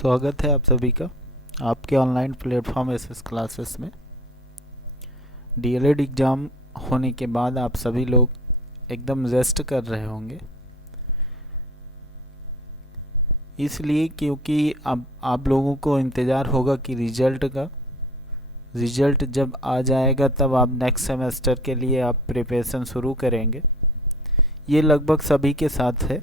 स्वागत है आप सभी का आपके ऑनलाइन प्लेटफॉर्म एसएस क्लासेस में। डीएलएड एग्ज़ाम होने के बाद आप सभी लोग एकदम रेस्ट कर रहे होंगे, इसलिए क्योंकि अब आप लोगों को इंतज़ार होगा कि रिज़ल्ट जब आ जाएगा तब आप नेक्स्ट सेमेस्टर के लिए आप प्रिपरेशन शुरू करेंगे। ये लगभग सभी के साथ है।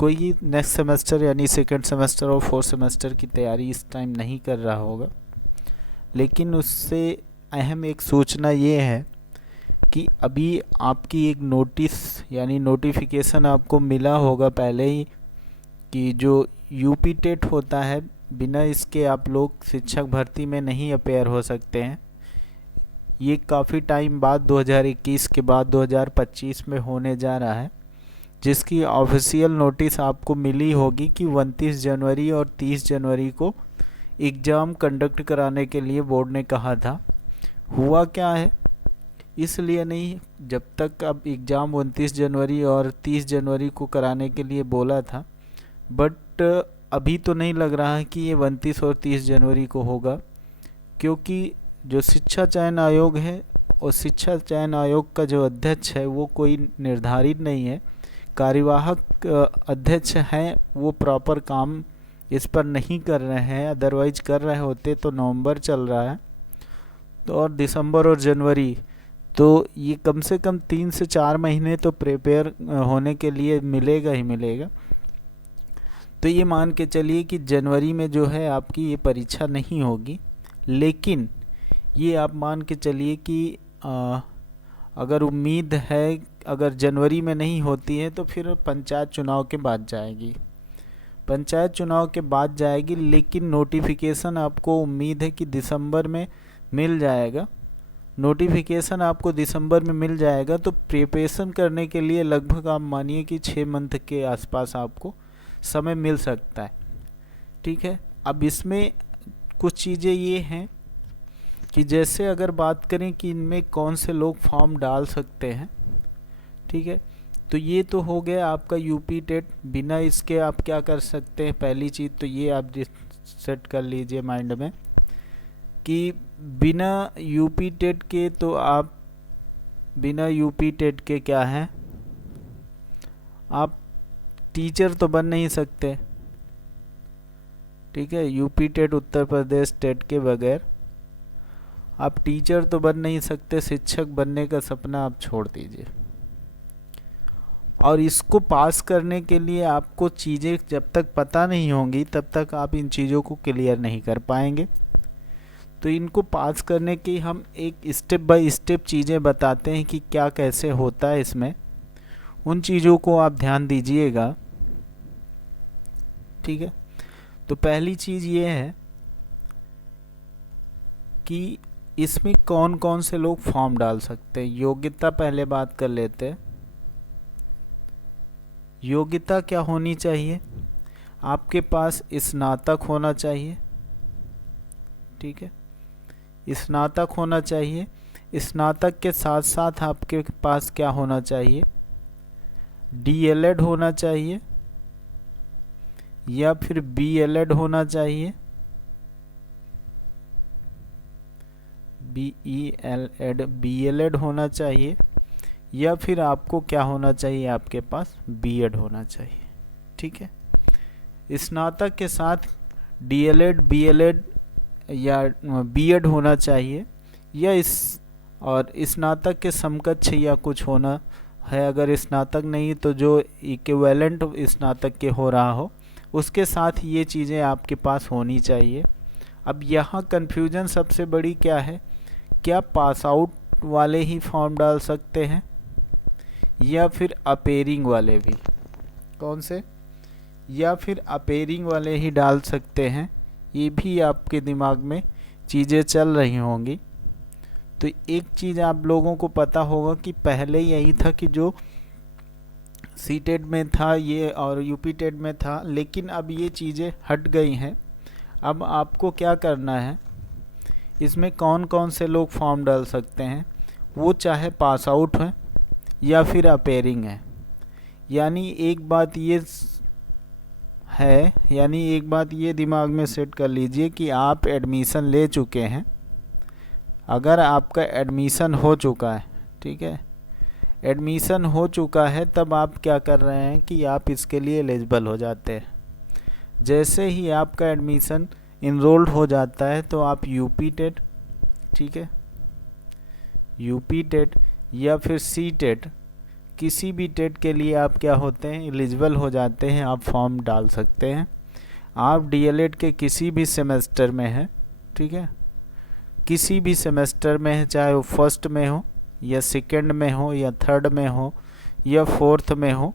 कोई नेक्स्ट सेमेस्टर यानी सेकंड सेमेस्टर और फोर्थ सेमेस्टर की तैयारी इस टाइम नहीं कर रहा होगा, लेकिन उससे अहम एक सूचना ये है कि अभी आपकी एक नोटिस यानी नोटिफिकेशन आपको मिला होगा पहले ही कि जो यूपी टेट होता है, बिना इसके आप लोग शिक्षक भर्ती में नहीं अपेयर हो सकते हैं। ये काफ़ी टाइम बाद 2021 के बाद 2025 में होने जा रहा है, जिसकी ऑफिशियल नोटिस आपको मिली होगी कि 29 जनवरी और 30 जनवरी को एग्ज़ाम कंडक्ट कराने के लिए बोर्ड ने कहा था। हुआ क्या है, इसलिए नहीं, जब तक अब एग्ज़ाम 29 जनवरी और 30 जनवरी को कराने के लिए बोला था, बट अभी तो नहीं लग रहा है कि ये 29 और 30 जनवरी को होगा, क्योंकि जो शिक्षा चयन आयोग है और शिक्षा चयन आयोग का जो अध्यक्ष है वो कोई निर्धारित नहीं है। कार्यवाहक अध्यक्ष हैं, वो प्रॉपर काम इस पर नहीं कर रहे हैं, अदरवाइज कर रहे होते तो नवंबर चल रहा है तो और दिसंबर और जनवरी, तो ये कम से कम 3 से 4 महीने तो प्रिपेयर होने के लिए मिलेगा ही मिलेगा। तो ये मान के चलिए कि जनवरी में जो है आपकी ये परीक्षा नहीं होगी, लेकिन ये आप मान के चलिए कि अगर उम्मीद है, अगर जनवरी में नहीं होती है तो फिर पंचायत चुनाव के बाद जाएगी, लेकिन नोटिफिकेशन आपको उम्मीद है कि दिसंबर में मिल जाएगा। नोटिफिकेशन आपको दिसंबर में मिल जाएगा तो प्रिपरेशन करने के लिए लगभग आप मानिए कि 6 मंथ के आसपास आपको समय मिल सकता है। ठीक है, अब इसमें कुछ चीज़ें ये हैं कि जैसे अगर बात करें कि इनमें कौन से लोग फॉर्म डाल सकते हैं, ठीक है, तो ये तो हो गया आपका यूपी टेट। बिना इसके आप क्या कर सकते हैं, पहली चीज़ तो ये आप सेट कर लीजिए माइंड में कि बिना यूपी टेट के तो आप क्या है, आप टीचर तो बन नहीं सकते। ठीक है, UP TET Uttar Pradesh TET के बगैर आप टीचर तो बन नहीं सकते, शिक्षक बनने का सपना आप छोड़ दीजिए। और इसको पास करने के लिए आपको चीज़ें जब तक पता नहीं होंगी तब तक आप इन चीज़ों को क्लियर नहीं कर पाएंगे। तो इनको पास करने की हम एक स्टेप बाय स्टेप चीज़ें बताते हैं कि क्या कैसे होता है इसमें, उन चीज़ों को आप ध्यान दीजिएगा। ठीक है, तो पहली चीज़ ये है कि इसमें कौन कौन से लोग फॉर्म डाल सकते हैं। योग्यता पहले बात कर लेते हैं। योग्यता क्या होनी चाहिए, आपके पास स्नातक होना चाहिए। ठीक है, स्नातक होना चाहिए। स्नातक के साथ साथ आपके पास क्या होना चाहिए, डीएलएड होना चाहिए या फिर बीएलएड होना चाहिए, बीएलएड होना चाहिए, या फिर आपको क्या होना चाहिए, आपके पास बीएड होना चाहिए। ठीक है, स्नातक के साथ डीएलएड, बीएलएड या बीएड होना चाहिए, या और स्नातक के समकक्ष या कुछ होना है। अगर स्नातक नहीं तो जो इक्विवेलेंट स्नातक के हो रहा हो उसके साथ ये चीज़ें आपके पास होनी चाहिए। अब यहाँ कन्फ्यूजन सबसे बड़ी क्या है, क्या पास आउट वाले ही फॉर्म डाल सकते हैं या फिर अपेयरिंग वाले भी, कौन से, या फिर अपेयरिंग वाले ही डाल सकते हैं, ये भी आपके दिमाग में चीज़ें चल रही होंगी। तो एक चीज़ आप लोगों को पता होगा कि पहले यही था कि जो सी टेट में था ये और यूपी टेट में था, लेकिन अब ये चीज़ें हट गई हैं। अब आपको क्या करना है, इसमें कौन कौन से लोग फॉर्म डाल सकते हैं, वो चाहे पास आउट हैं या फिर अपेयरिंग है। यानी एक बात ये है, यानी एक बात ये दिमाग में सेट कर लीजिए कि आप एडमिशन ले चुके हैं। अगर आपका एडमिशन हो चुका है, ठीक है, एडमिशन हो चुका है, तब आप क्या कर रहे हैं कि आप इसके लिए एलिजिबल हो जाते हैं। जैसे ही आपका एडमिशन इनरोल्ड हो जाता है तो आप यूपी टेट, ठीक है, यूपी टेट या फिर सी टेट, किसी भी टेट के लिए आप क्या होते हैं, एलिजिबल हो जाते हैं, आप फॉर्म डाल सकते हैं। आप डीएलएड के किसी भी सेमेस्टर में हैं, ठीक है, किसी भी सेमेस्टर में है, चाहे वो फर्स्ट में हो या सेकंड में हो या थर्ड में हो या फोर्थ में हो,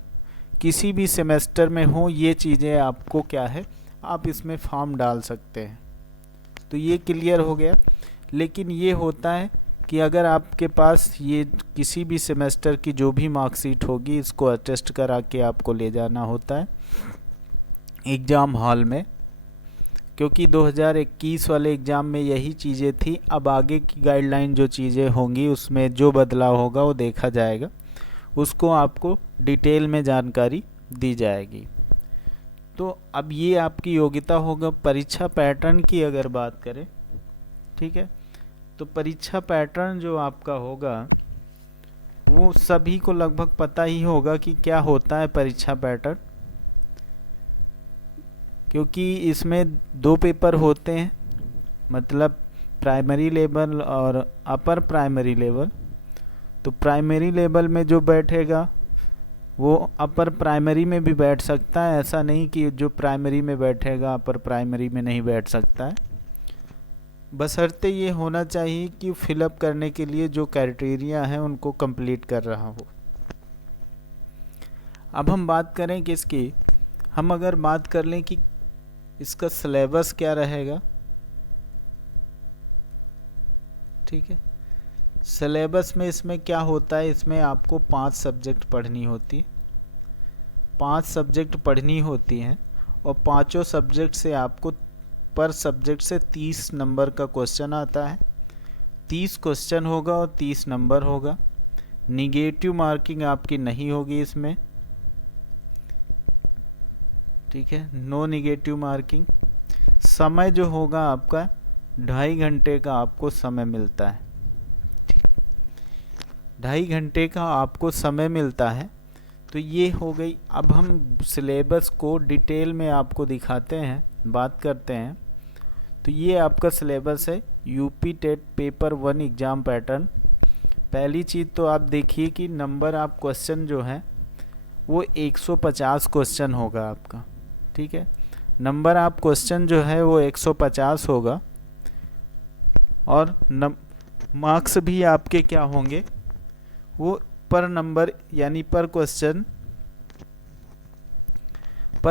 किसी भी सेमेस्टर में हो, ये चीज़ें आपको क्या है, आप इसमें फॉर्म डाल सकते हैं। तो ये क्लियर हो गया। लेकिन ये होता है कि अगर आपके पास ये किसी भी सेमेस्टर की जो भी मार्कशीट होगी, इसको अटेस्ट करा के आपको ले जाना होता है एग्ज़ाम हॉल में, क्योंकि 2021 वाले एग्ज़ाम में यही चीज़ें थी। अब आगे की गाइडलाइन जो चीज़ें होंगी उसमें जो बदलाव होगा वो देखा जाएगा, उसको आपको डिटेल में जानकारी दी जाएगी। तो अब ये आपकी योग्यता होगा। परीक्षा पैटर्न की अगर बात करें, ठीक है, तो परीक्षा पैटर्न जो आपका होगा वो सभी को लगभग पता ही होगा कि क्या होता है परीक्षा पैटर्न, क्योंकि इसमें 2 पेपर होते हैं, मतलब प्राइमरी लेवल और अपर प्राइमरी लेवल। तो प्राइमरी लेवल में जो बैठेगा वो अपर प्राइमरी में भी बैठ सकता है, ऐसा नहीं कि जो प्राइमरी में बैठेगा अपर प्राइमरी में नहीं बैठ सकता है। बशर्ते ये होना चाहिए कि फिलअप करने के लिए जो क्राइटेरिया है उनको कंप्लीट कर रहा हो। अब हम बात करें कि इसकी, हम अगर बात कर लें कि इसका सिलेबस क्या रहेगा, ठीक है, सिलेबस में इसमें क्या होता है, इसमें आपको 5 सब्जेक्ट पढ़नी होती है, 5 सब्जेक्ट पढ़नी होती हैं, और पांचों सब्जेक्ट से आपको पर सब्जेक्ट से 30 नंबर का क्वेश्चन आता है। 30 क्वेश्चन होगा और 30 नंबर होगा। निगेटिव मार्किंग आपकी नहीं होगी इसमें, ठीक है, नो निगेटिव मार्किंग। समय जो होगा आपका 2.5 घंटे का आपको समय मिलता है, ठीक, 2.5 घंटे का आपको समय मिलता है। तो ये हो गई। अब हम सिलेबस को डिटेल में आपको दिखाते हैं, बात करते हैं। तो ये आपका सिलेबस है, UP TET paper 1 exam pattern. पहली चीज़ तो आप देखिए कि नंबर आप क्वेश्चन जो है वो 150 क्वेश्चन होगा आपका, ठीक है, नंबर आप क्वेश्चन जो है वो 150 होगा, और मार्क्स भी आपके क्या होंगे, वो पर नंबर यानी पर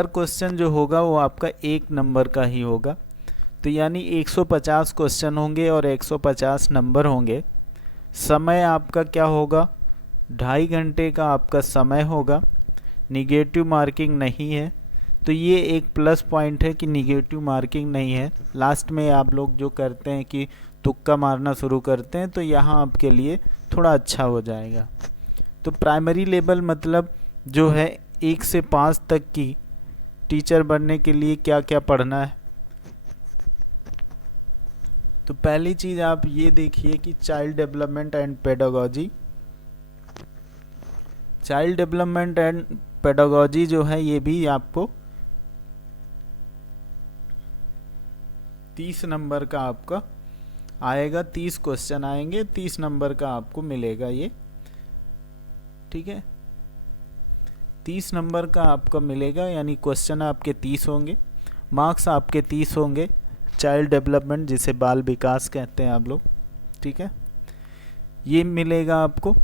क्वेश्चन जो होगा वो आपका 1 नंबर का ही होगा। तो यानी 150 क्वेश्चन होंगे और 150 नंबर होंगे। समय आपका क्या होगा, 2.5 घंटे का आपका समय होगा। निगेटिव मार्किंग नहीं है, तो ये एक प्लस पॉइंट है कि निगेटिव मार्किंग नहीं है। लास्ट में आप लोग जो करते हैं कि तुक्का मारना शुरू करते हैं, तो यहाँ आपके लिए थोड़ा अच्छा हो जाएगा। तो प्राइमरी लेवल मतलब जो है 1 से 5 तक की टीचर बनने के लिए क्या क्या पढ़ना है। तो पहली चीज़ आप ये देखिए कि child development and pedagogy. Child development and pedagogy जो है ये भी आपको 30 नंबर का आपका आएगा, 30 क्वेश्चन आएंगे, 30 नंबर का आपको मिलेगा ये, ठीक है, 30 नंबर का आपका मिलेगा, यानी क्वेश्चन आपके 30 होंगे, मार्क्स आपके 30 होंगे। चाइल्ड डेवलपमेंट जिसे बाल विकास कहते हैं आप लोग, ठीक है, ये मिलेगा आपको,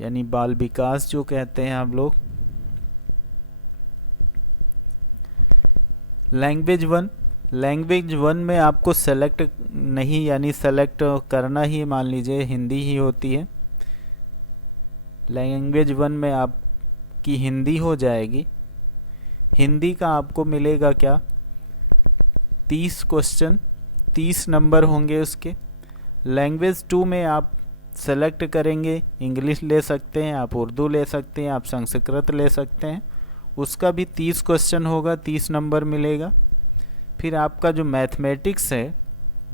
यानी बाल विकास जो कहते हैं आप लोग। लैंग्वेज वन में आपको सेलेक्ट नहीं, यानी सेलेक्ट करना ही मान लीजिए हिंदी ही होती है। लैंग्वेज 1 में आपकी हिंदी हो जाएगी। हिंदी का आपको मिलेगा क्या, 30 क्वेश्चन, 30 नंबर होंगे उसके। लैंग्वेज 2 में आप सेलेक्ट करेंगे, इंग्लिश ले सकते हैं, आप उर्दू ले सकते हैं, आप संस्कृत ले सकते हैं, उसका भी 30 क्वेश्चन होगा, 30 नंबर मिलेगा। फिर आपका जो मैथमेटिक्स है,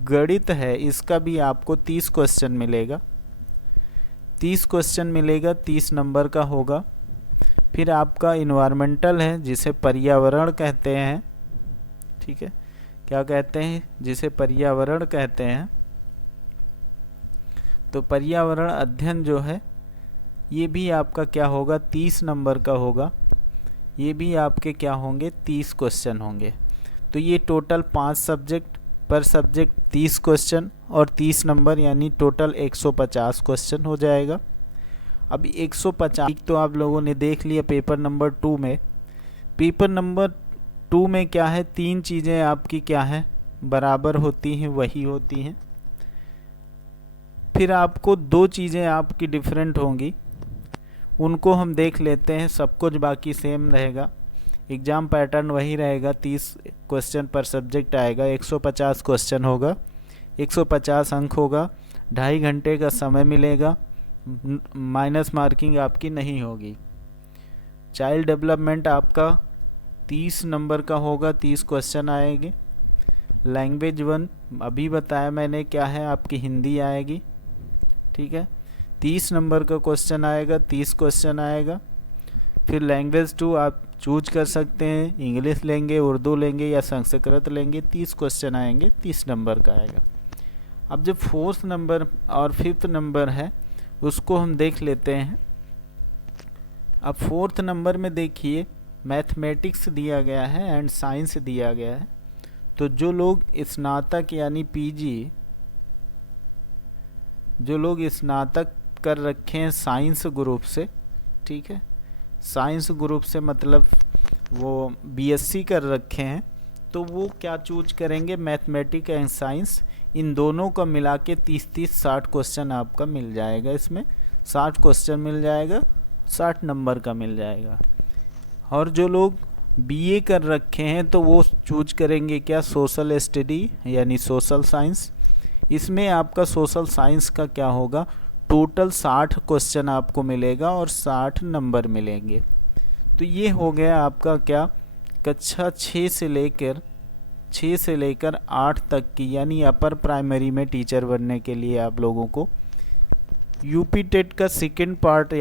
गणित है, इसका भी आपको 30 क्वेश्चन मिलेगा, 30 क्वेश्चन मिलेगा, 30 नंबर का होगा। फिर आपका इन्वायरमेंटल है, जिसे पर्यावरण कहते हैं, ठीक है, क्या कहते हैं, जिसे पर्यावरण कहते हैं। तो पर्यावरण अध्ययन जो है ये भी आपका क्या होगा, 30 नंबर का होगा। ये भी आपके क्या होंगे, 30 क्वेश्चन होंगे। तो ये टोटल 5 सब्जेक्ट, पर सब्जेक्ट 30 क्वेश्चन और 30 नंबर, यानी टोटल 150 क्वेश्चन हो जाएगा। अब 150 तो आप लोगों ने देख लिया पेपर नंबर 2 में। पेपर नंबर 2 में क्या है, 3 चीज़ें आपकी क्या है, बराबर होती हैं, वही होती हैं। फिर आपको 2 चीज़ें आपकी डिफरेंट होंगी, उनको हम देख लेते हैं। सब कुछ बाकी सेम रहेगा, एग्ज़ाम पैटर्न वही रहेगा, 30 क्वेश्चन पर सब्जेक्ट आएगा, 150 क्वेश्चन होगा, 150 अंक होगा, 2.5 घंटे का समय मिलेगा, माइनस मार्किंग आपकी नहीं होगी। चाइल्ड डेवलपमेंट आपका 30 नंबर का होगा, 30 क्वेश्चन आएंगे। लैंग्वेज 1 अभी बताया मैंने क्या है, आपकी हिंदी आएगी, ठीक है, 30 नंबर का क्वेश्चन आएगा, 30 क्वेश्चन आएगा। फिर लैंग्वेज 2 आप चूज कर सकते हैं, इंग्लिश लेंगे, उर्दू लेंगे या संस्कृत लेंगे, 30 क्वेश्चन आएंगे, 30 नंबर का आएगा। अब जो 4th नंबर और 5th नंबर है उसको हम देख लेते हैं। अब 4th नंबर में देखिए मैथमेटिक्स दिया गया है एंड साइंस दिया गया है। तो जो लोग स्नातक यानी पीजी, जो लोग स्नातक कर रखे हैं साइंस ग्रुप से, ठीक है, साइंस ग्रुप से मतलब वो बीएससी कर रखे हैं, तो वो क्या चूज करेंगे, मैथमेटिक्स एंड साइंस, इन दोनों का मिला के 30-30 60 क्वेश्चन आपका मिल जाएगा। इसमें 60 क्वेश्चन मिल जाएगा, 60 नंबर का मिल जाएगा। और जो लोग बीए कर रखे हैं तो वो चूज करेंगे क्या, सोशल स्टडी यानी सोशल साइंस। इसमें आपका सोशल साइंस का क्या होगा, टोटल 60 क्वेश्चन आपको मिलेगा और 60 नंबर मिलेंगे। तो ये हो गया आपका क्या, कक्षा 6 से लेकर 8 तक की, यानी अपर प्राइमरी में टीचर बनने के लिए आप लोगों को यूपी टेट का सेकेंड पार्ट यानी